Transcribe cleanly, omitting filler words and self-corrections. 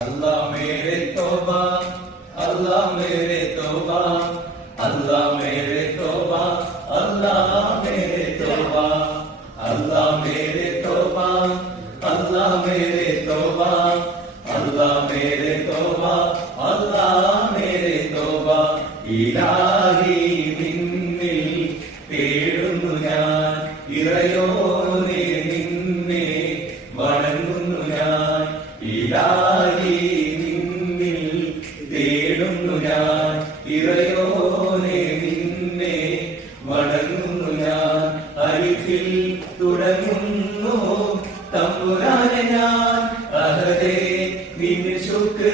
अल्लाह मेरे तौबा, अल्लाह मेरे तौबा, अल्लाह मेरे तौबा, अल्लाह मेरे तौबा, अल्लाह मेरे तौबा, अल्लाह मेरे तौबा, अल्लाह मेरे तौबा, अल्लाह मेरे तौबा. ഇലാഹി നിന്നിൽ തേടുന്നു ഞാൻ, ഇറയോനെ നിന്നെ വണങ്ങുന്നു ഞാൻ. ഇലാഹി നിന്നിൽ തേടുന്നു ഞാൻ, ഇറയോനെ നിന്നെ വണങ്ങുന്നു ഞാൻ. അരിഫിൽ തുടങ്ങുന്നു തമ്പുരാനെ ഞാൻ, അഹദേ നിൻ ശുക്ർ